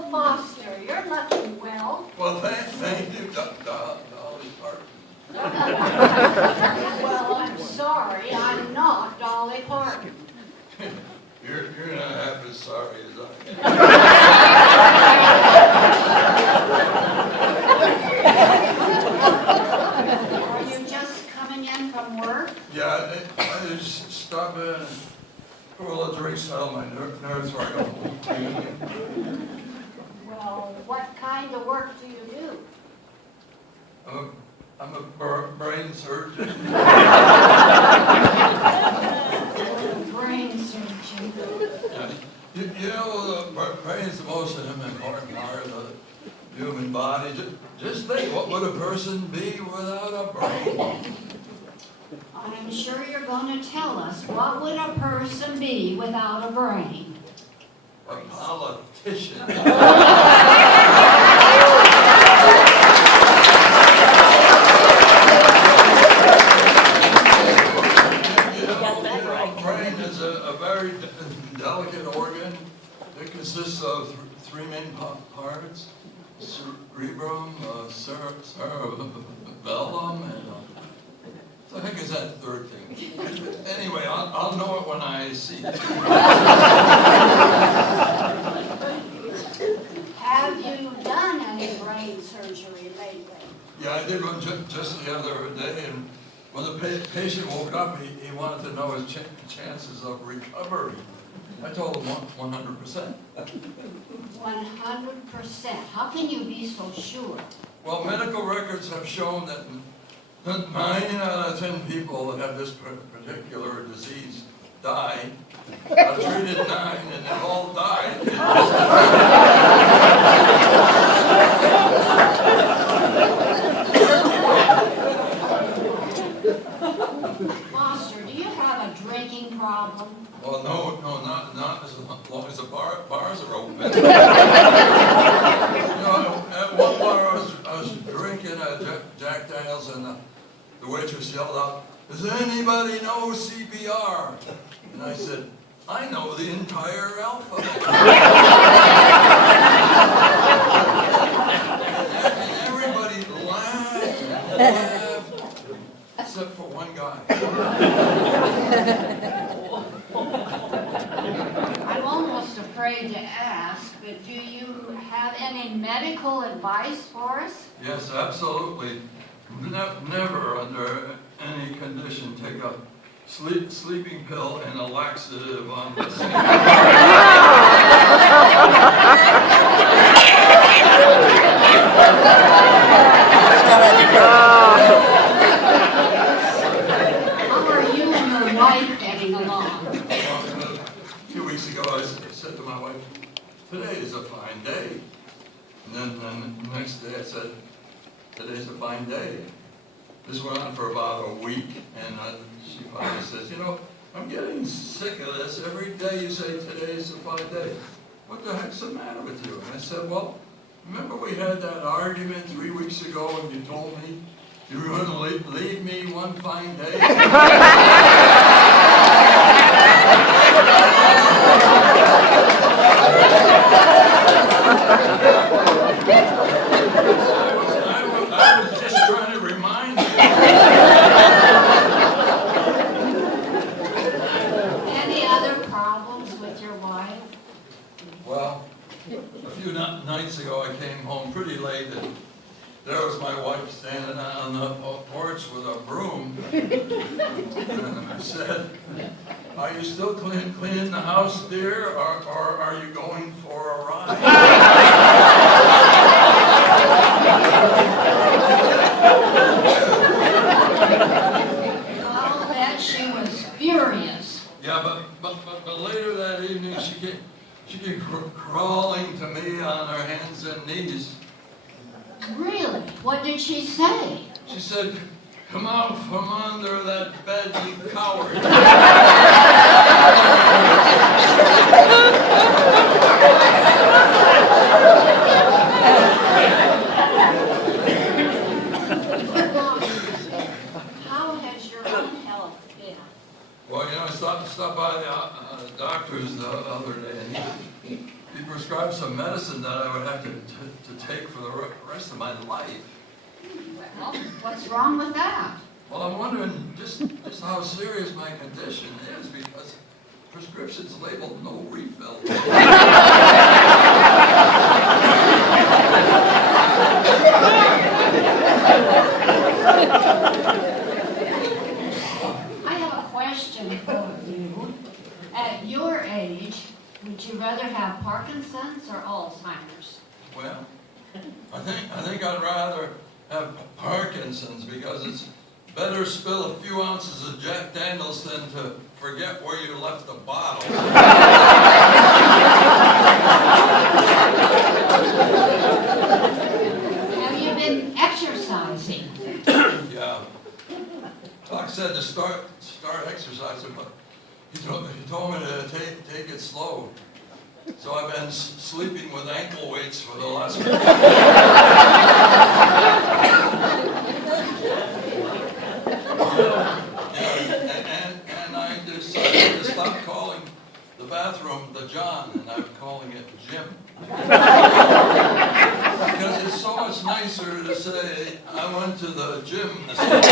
Oh, Foster, you're looking well. Well, thank you, Dolly Parton. Well, I'm sorry, I'm not Dolly Parton. You're not half as sorry as I am. Are you just coming in from work? Yeah, I just stop in and pour a little drink, settle my nerves before I go home. Well, what kind of work do you do? I'm a brain surgeon. Brain surgeon. You know, the brain is the most important part of the human body. Just think, what would a person be without a brain? I'm sure you're going to tell us, what would a person be without a brain? A politician. Brain is a very delicate organ. It consists of three main parts: cerebrum, cerebellum, and I think it's that third thing. Anyway, I'll know it when I see it. Have you done any brain surgery lately? Yeah, I did one just the other day, and when the patient woke up, he wanted to know his chances of recovery. I told him 100%. 100%. How can you be so sure? Well, medical records have shown that 9 out of 10 people that have this particular disease die. I treated 9 and they all died. Foster, do you have a drinking problem? Well, no, not as long as the bars are open. You know, at one bar I was drinking Jack Daniels, and the waitress yelled out, "Does anybody know CPR?" And I said, "I know the entire alphabet." And everybody laughed and laughed, except for one guy. I'm almost afraid to ask, but do you have any medical advice for us? Yes, absolutely. Never, under any condition, take a sleeping pill and a laxative on the same. How are you and your wife getting along? A few weeks ago, I said to my wife, "Today is a fine day." And then the next day, I said, "Today's a fine day." This went on for about a week, and she finally says, "You know, I'm getting sick of this. Every day you say today's a fine day. What the heck's the matter with you?" And I said, "Well, remember we had that argument 3 weeks ago, and you told me you were going to leave me one fine day?" I was just trying to remind you. Any other problems with your wife? Well, a few nights ago I came home pretty late, and there was my wife standing on the porch with a broom. And I said, "Are you still cleaning the house, dear, or are you going for a ride?" I'll bet she was furious. Yeah, but later that evening she came crawling to me on her hands and knees. Really? What did she say? She said, "Come out from under that bed, you coward." How has your own health been? Well, you know, I stopped by the doctor's the other day, and he prescribed have some medicine that I would have to take for the rest of my life. Well, what's wrong with that? Well, I'm wondering just how serious my condition is, because prescription's labeled no refill. I have a question for you. At your age, would you rather have Parkinson's or Alzheimer's? Well, I think I'd rather have Parkinson's, because it's better spill a few ounces of Jack Daniels than to forget where you left the bottle. Have you been exercising? Yeah. Doc said to start exercising, but he told me to take it slow. So I've been sleeping with ankle weights for the last few years. And I decided to stop calling the bathroom the John, and I'm calling it Jim. Because it's so much nicer to say, I went to the gym this morning.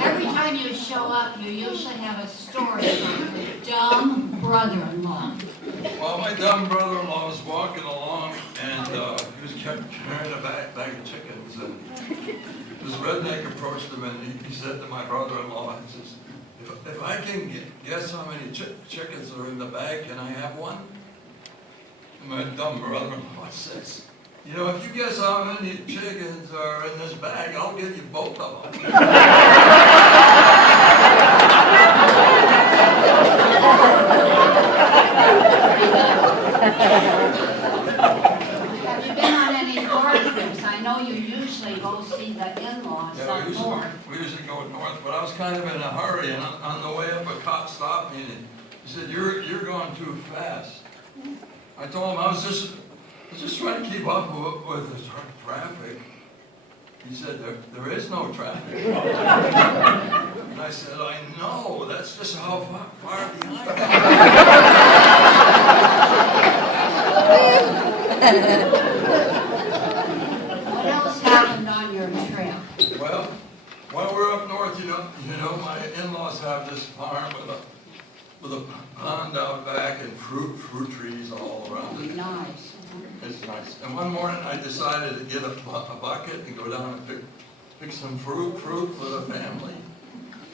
Every time you show up, you usually have a story from your dumb brother-in-law. Well, my dumb brother-in-law was walking along, and he was carrying a bag of chickens, and this redneck approached him, and he said to my brother-in-law, he says, if I can guess how many chickens are in the bag, can I have one? And my dumb brother-in-law says, you know, if you guess how many chickens are in this bag, I'll give you both of them. Have you been on any north trips? I know you usually go see the in-laws Yeah, up north. we usually go north, but I was kind of in a hurry, and on the way up, a cop stopped me, and he said, "You're going too fast." I told him I was just trying to keep up with the traffic. He said, there is no traffic. And I said, I know, that's just how far behind I am. What else happened on your trip? Well, while we're up north, you know, my in-laws have this farm with a pond out back and fruit trees all around it. Nice. It's nice. And one morning I decided to get a bucket and go down and pick some fruit for the family.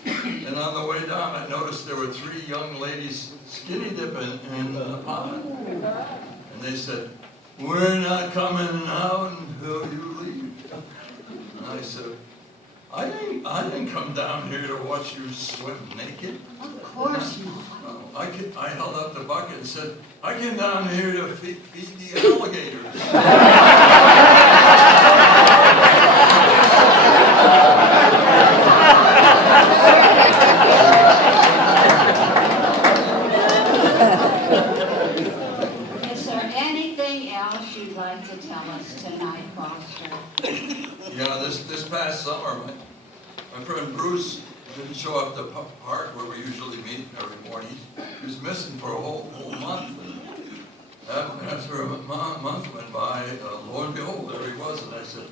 And on the way down, I noticed there were 3 young ladies skinny dipping in the pond. And they said, "We're not coming out until you leave." And I said, I didn't come down here to watch you swim naked. Of course not. I held up the bucket and said, I came down here to feed the alligators. Is there anything else you'd like to tell us tonight, Foster? Yeah, this past summer, my friend Bruce didn't show up at the park where we usually meet every morning. He was missing for a whole month. After a month went by, lo and behold, there he was. And I said,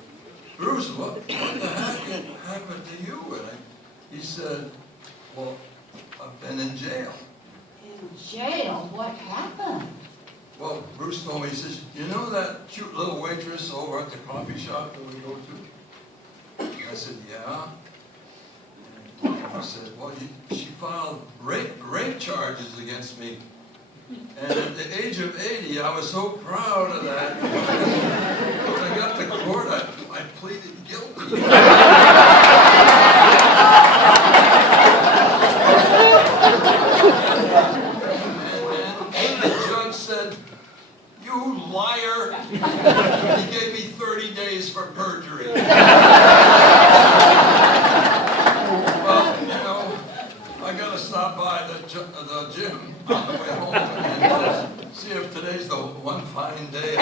"Bruce, what the heck happened to you?" And he said, "Well, I've been in jail." In jail? What happened? Well, Bruce told me, he says, "You know that cute little waitress over at the coffee shop that we go to?" And I said, "Yeah." And he said, "Well, she filed rape charges against me. And at the age of 80, I was so proud of that. When I got to court, I pleaded guilty." And the judge said, "You liar." He gave me 30 days for perjury. Well, you know, I gotta stop by the gym on the way home and see if today's the one fine day.